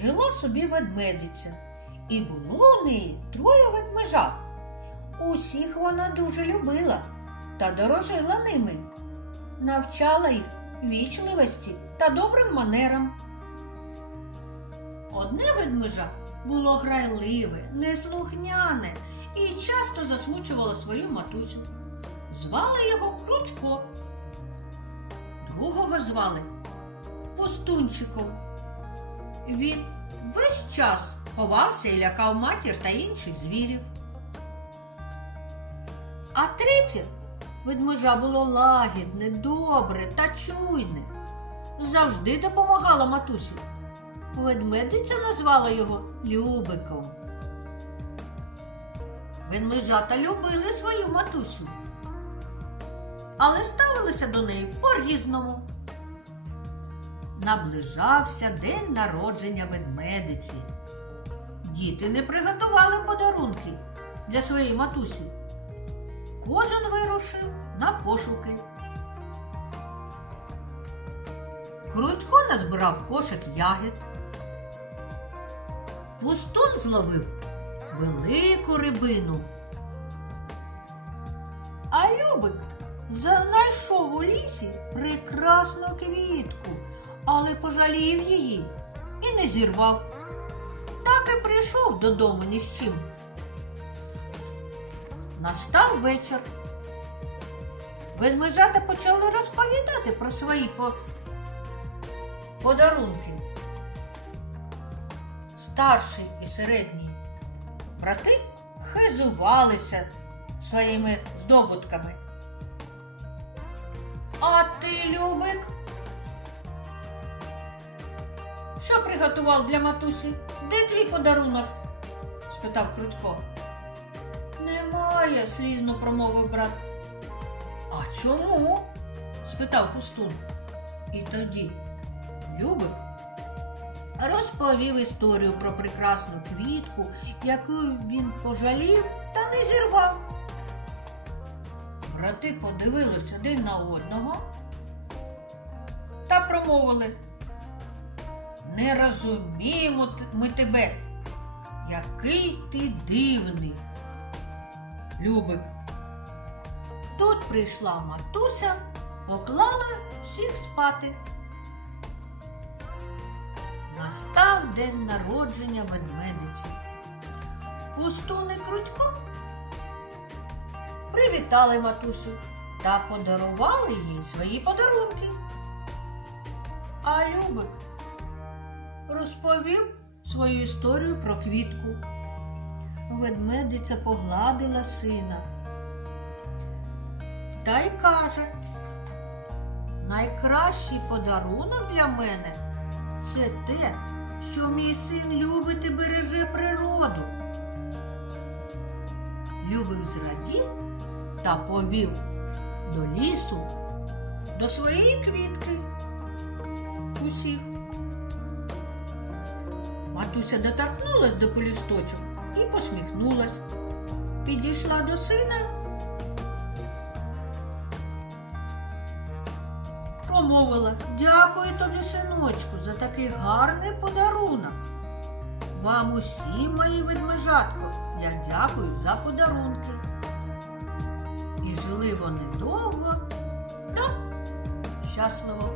жила собі ведмедиця, і було у неї троє ведмежат. Усіх вона дуже любила та дорожила ними, навчала їх вічливості та добрим манерам. Одне ведмежа було грайливе, неслухняне і часто засмучувало свою матусю. Звали його Кручко. Другого звали Пустунчиком. Він весь час ховався і лякав матір та інших звірів. А третє ведмежа було лагідне, добре та чуйне. Завжди допомагала матусі. Ведмедиця назвала його Любиком. Ведмежата любили свою матусю, але ставилися до неї по-різному. Наближався день народження ведмедиці. Діти не приготували подарунки для своєї матусі. Кожен вирушив на пошуки. Крутько назбирав кошик ягід. Пустун зловив велику рибину. А Любик знайшов у лісі прекрасну квітку, але пожалів її і не зірвав. Так і прийшов додому ні з чим. Настав вечір. Ведмежата почали розповідати про свої по... подарунки. Старший і середній брати хизувалися своїми здобутками. А ти, Любик? Що приготував для матусі? Де твій подарунок? спитав Крутько. Немає, слізно промовив брат. А чому? спитав пустун. І тоді Любик розповів історію про прекрасну квітку, яку він пожалів та не зірвав. Брати подивились один на одного та промовили. Не розуміємо ми тебе, який ти дивний. Любик. Тут прийшла матуся, поклала всіх спати. Настав день народження ведмедиці. Пустун і Крутько привітали матусю та подарували їй свої подарунки. А Любик розповів свою історію про квітку. Ведмедиця погладила сина та й каже, найкращий подарунок для мене це те, що мій син любить і береже природу. Любик зрадів та повів до лісу, до своєї квітки. Усіх. Матуся доторкнулась до полісточок і посміхнулась. Підійшла до сина. Промовила, дякую тобі, синочку, за такий гарний подарунок. Вам усім, мої ведмежатко, я дякую за подарунки. І жили вони довго та щасливо.